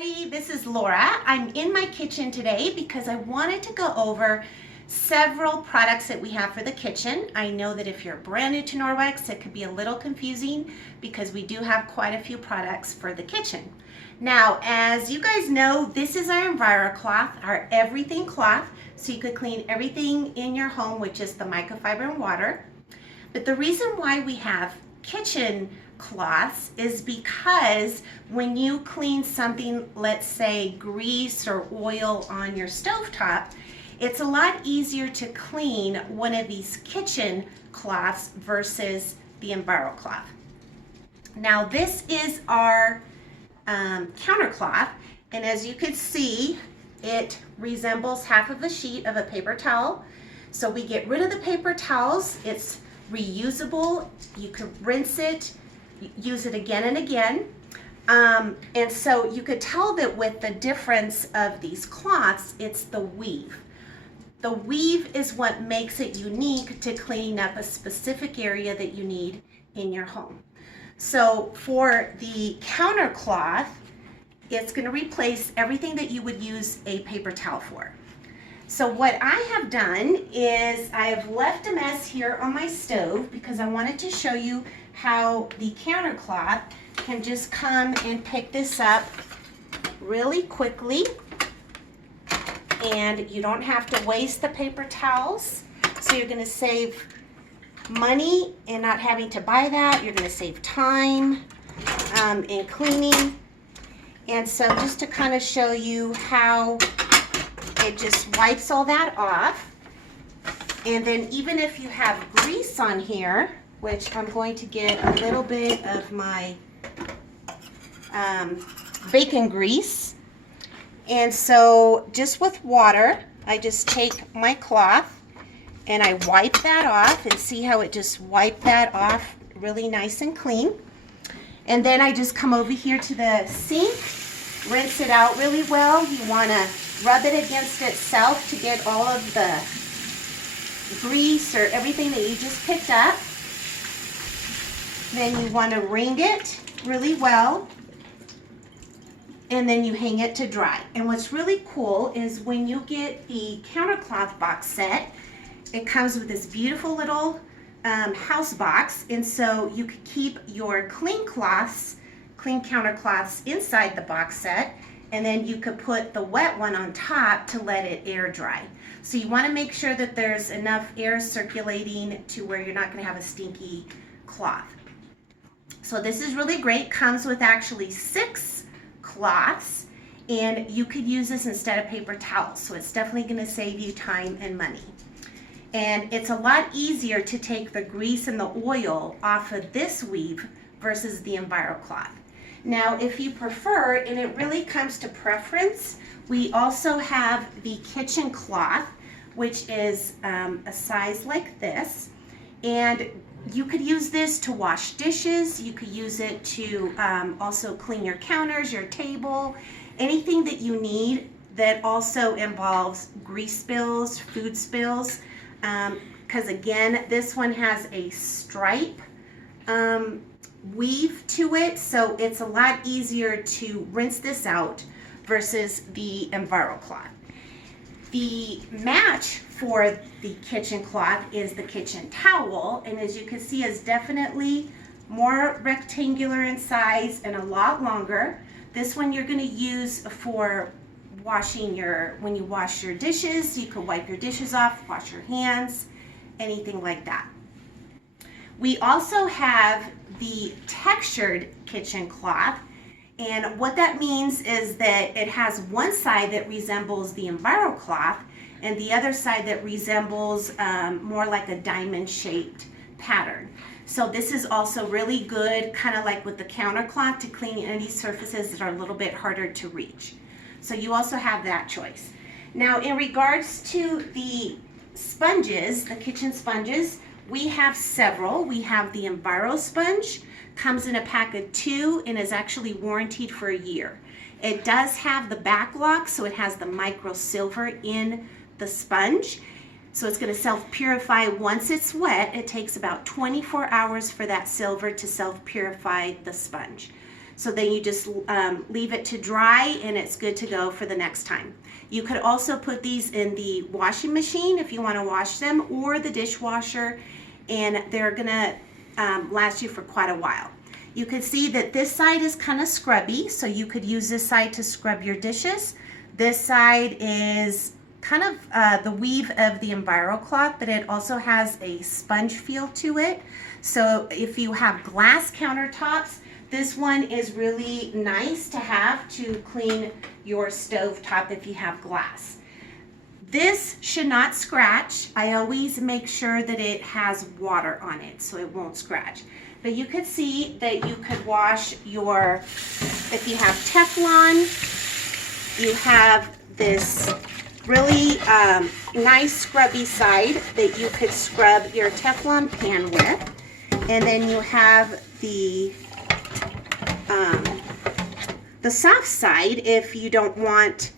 This is Laura. I'm in my kitchen today because I wanted to go over several products that we have for the kitchen. I know that if you're brand new to Norwex, it could be a little confusing because we do have quite a few products for the kitchen. Now, as you guys know, this is our Enviro cloth, our everything cloth, so you could clean everything in your home with just the microfiber and water. But the reason why we have kitchen cloths is because when you clean something, let's say grease or oil on your stovetop, it's a lot easier to clean one of these kitchen cloths versus the Enviro cloth. Now this is our counter cloth, and as you can see, it resembles half of a sheet of a paper towel. So we get rid of the paper towels. It's reusable. You could rinse it, use it again and again. And so you could tell that with the difference of these cloths, it's the weave. The weave is what makes it unique to cleaning up a specific area that you need in your home. So for the counter cloth, it's going to replace everything that you would use a paper towel for. So what I have done is I have left a mess here on my stove because I wanted to show you how the counter cloth can just come and pick this up really quickly, and you don't have to waste the paper towels. So you're going to save money in not having to buy that. You're going to save time in cleaning. And so just to kind of show you how it just wipes all that off. And then even if you have grease on here, which I'm going to get a little bit of my bacon grease. And so just with water, I just take my cloth and I wipe that off, and see how it just wiped that off really nice and clean. And then I just come over here to the sink, rinse it out really well. You want to rub it against itself to get all of the grease or everything that you just picked up. Then you want to wring it really well, and then you hang it to dry. And what's really cool is when you get the countercloth box set, it comes with this beautiful little house box, and so you could keep your clean countercloths inside the box set, and then you could put the wet one on top to let it air dry. So you want to make sure that there's enough air circulating to where you're not going to have a stinky cloth. So this is really great. Comes with actually 6 cloths, and you could use this instead of paper towels. So it's definitely going to save you time and money. And it's a lot easier to take the grease and the oil off of this weave versus the Enviro cloth. Now, if you prefer, and it really comes to preference, we also have the kitchen cloth, which is a size like this. And you could use this to wash dishes. You could use it to also clean your counters, your table, anything that you need that also involves grease spills, food spills. Because again, this one has a stripe weave to it, so it's a lot easier to rinse this out versus the Enviro cloth. The match for the kitchen cloth is the kitchen towel, and as you can see, is definitely more rectangular in size and a lot longer. This one you're going to use for washing when you wash your dishes. You can wipe your dishes off, wash your hands, anything like that. We also have the textured kitchen cloth, and what that means is that it has one side that resembles the Enviro cloth and the other side that resembles more like a diamond shaped pattern. So this is also really good, kind of like with the counter cloth, to clean any surfaces that are a little bit harder to reach. So you also have that choice. Now, in regards to the sponges, the kitchen sponges, we have several. We have the Enviro Sponge, comes in a pack of 2 and is actually warranted for a year. It does have the back lock, so it has the micro silver in the sponge. So it's going to self-purify once it's wet. It takes about 24 hours for that silver to self-purify the sponge. So then you just leave it to dry and it's good to go for the next time. You could also put these in the washing machine if you want to wash them, or the dishwasher, and they're gonna last you for quite a while. You can see that this side is kind of scrubby, so you could use this side to scrub your dishes. This side is kind of the weave of the Enviro cloth, but it also has a sponge feel to it. So if you have glass countertops, this one is really nice to have to clean your stove top if you have glass. This should not scratch. I always make sure that it has water on it so it won't scratch. But you could see that you could wash your, if you have Teflon, you have this really nice scrubby side that you could scrub your Teflon pan with. And then you have the soft side if you don't want,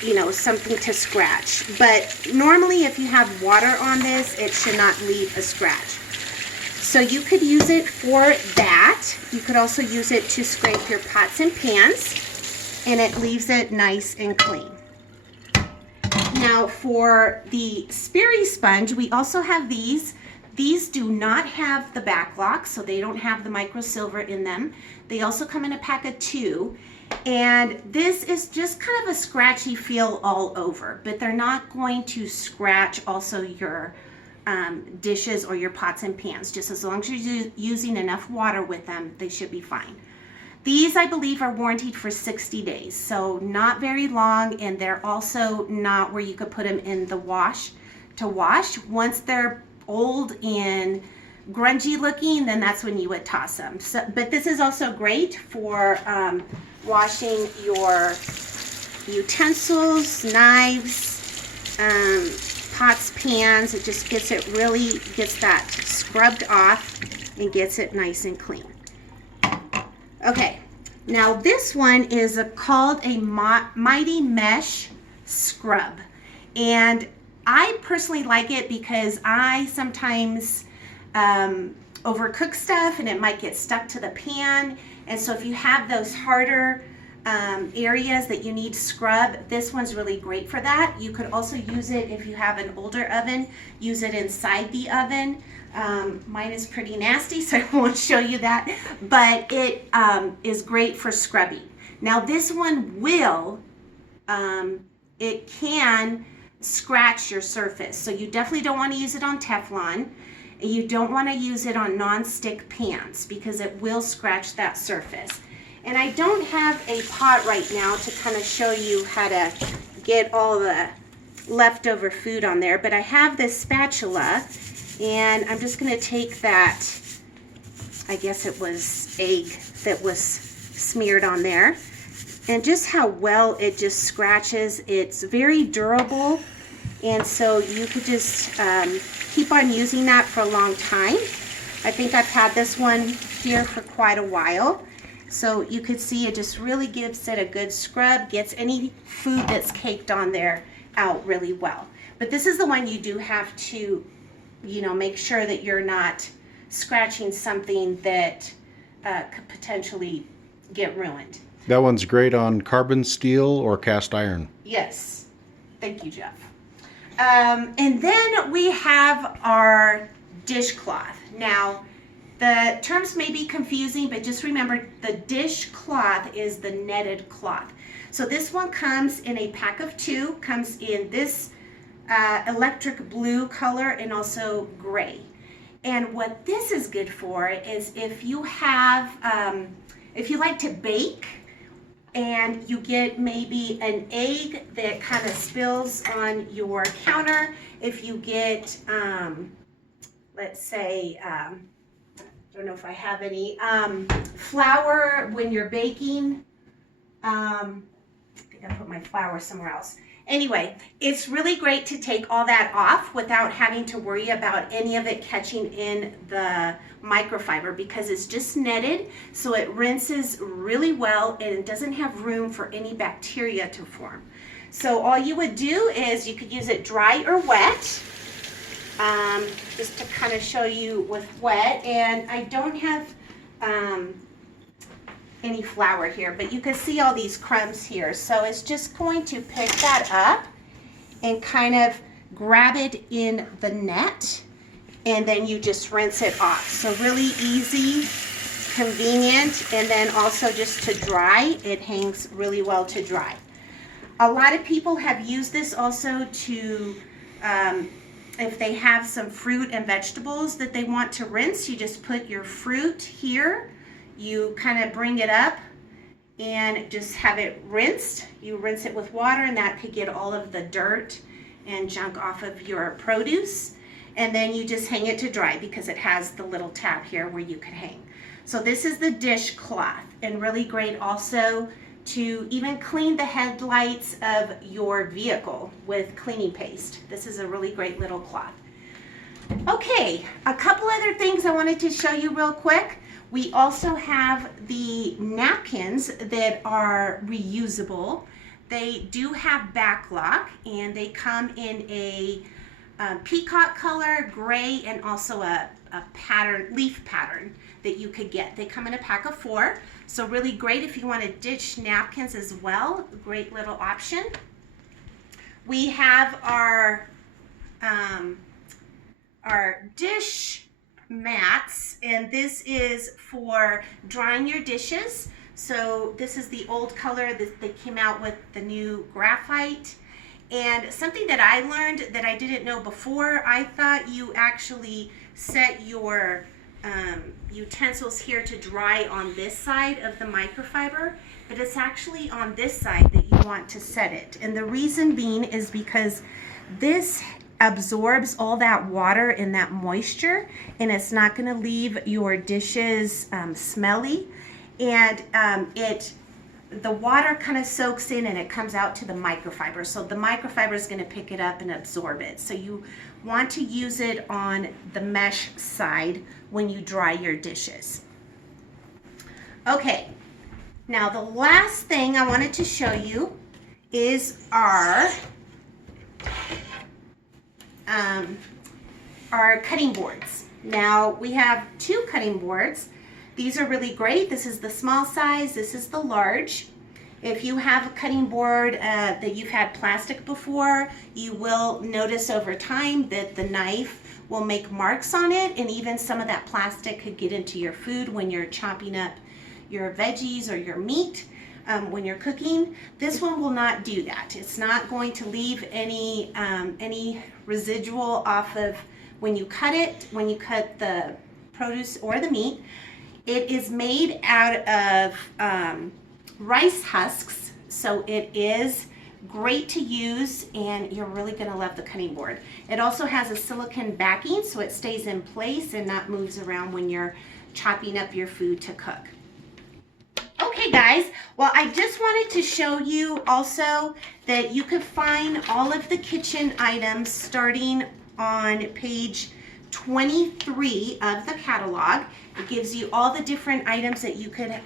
you know, something to scratch. But normally if you have water on this, it should not leave a scratch. So you could use it for that. You could also use it to scrape your pots and pans, and it leaves it nice and clean. Now for the Sperry Sponge, we also have these. These do not have the back lock, so they don't have the micro silver in them. They also come in a pack of 2. And this is just kind of a scratchy feel all over, but they're not going to scratch also your dishes or your pots and pans. Just as long as you're using enough water with them, they should be fine. These, I believe, are warranted for 60 days, so not very long, and they're also not where you could put them in the wash to wash. Once they're old and grungy looking, then that's when you would toss them. So, but this is also great for washing your utensils, knives, pots, pans. It just gets it really, gets that scrubbed off and gets it nice and clean. Okay, now this one is called a Mighty Mesh Scrub. And I personally like it because I sometimes overcook stuff and it might get stuck to the pan. And so if you have those harder areas that you need scrub, this one's really great for that. You could also use it if you have an older oven, use it inside the oven. Mine is pretty nasty, so I won't show you that, but it is great for scrubbing. Now this one will, it can scratch your surface, so you definitely don't want to use it on Teflon. You don't want to use it on non-stick pans because it will scratch that surface. And I don't have a pot right now to kind of show you how to get all the leftover food on there, but I have this spatula, and I'm just going to take that, I guess it was egg that was smeared on there, and just how well it just scratches. It's very durable, and so you could just keep on using that for a long time. I think I've had this one here for quite a while. So you could see it just really gives it a good scrub, gets any food that's caked on there out really well. But this is the one you do have to, you know, make sure that you're not scratching something that could potentially get ruined. That one's great on carbon steel or cast iron. Yes. Thank you, Jeff. And then we have our dishcloth. Now, the terms may be confusing, but just remember the dishcloth is the netted cloth. So this one comes in a pack of 2, comes in this electric blue color and also gray. And what this is good for is if you have, if you like to bake and you get maybe an egg that kind of spills on your counter, if you get, let's say, I don't know if I have any, flour when you're baking. I think I put my flour somewhere else. Anyway, it's really great to take all that off without having to worry about any of it catching in the microfiber because it's just netted, so it rinses really well and it doesn't have room for any bacteria to form. So all you would do is you could use it dry or wet. Just to kind of show you with wet, and I don't have any flour here, but you can see all these crumbs here. So it's just going to pick that up and kind of grab it in the net, and then you just rinse it off. So really easy, convenient, and then also just to dry, it hangs really well to dry. A lot of people have used this also to, if they have some fruit and vegetables that they want to rinse, you just put your fruit here, you kind of bring it up and just have it rinsed. You rinse it with water, and that could get all of the dirt and junk off of your produce. And then you just hang it to dry because it has the little tab here where you could hang. So this is the dishcloth, and really great also to even clean the headlights of your vehicle with cleaning paste. This is a really great little cloth. Okay, a couple other things I wanted to show you real quick. We also have the napkins that are reusable. They do have backlock, and they come in a peacock color, gray, and also a pattern, leaf pattern that you could get. They come in a pack of 4, so really great if you want to dish napkins as well. Great little option. We have our dish mats, and this is for drying your dishes. So this is the old color that they came out with, the new graphite. And something that I learned that I didn't know before, I thought you actually set your utensils here to dry on this side of the microfiber, but it's actually on this side that you want to set it. And the reason being is because this absorbs all that water and that moisture, and it's not going to leave your dishes smelly, and the water kind of soaks in and it comes out to the microfiber. So the microfiber is going to pick it up and absorb it. So you want to use it on the mesh side when you dry your dishes. Okay, now the last thing I wanted to show you is our cutting boards. Now we have 2 cutting boards. These are really great. This is the small size, this is the large. If you have a cutting board that you've had plastic before, you will notice over time that the knife will make marks on it, and even some of that plastic could get into your food when you're chopping up your veggies or your meat when you're cooking. This one will not do that. It's not going to leave any residual off of when you cut it, when you cut the produce or the meat. It is made out of rice husks, so it is great to use, and you're really going to love the cutting board. It also has a silicone backing, so it stays in place and not moves around when you're chopping up your food to cook. Okay guys, well, I just wanted to show you also that you could find all of the kitchen items starting on page 23 of the catalog. It gives you all the different items that you could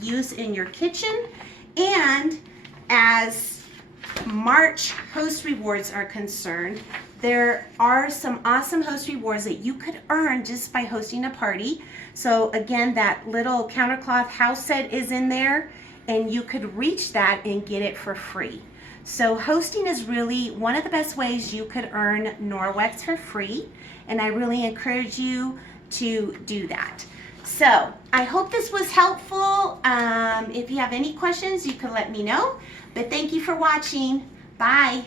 use in your kitchen. And as March host rewards are concerned, there are some awesome host rewards that you could earn just by hosting a party. So again, that little countercloth house set is in there, and you could reach that and get it for free. So hosting is really one of the best ways you could earn Norwex for free, and I really encourage you to do that. So I hope this was helpful. If you have any questions, you can let me know. But thank you for watching. Bye.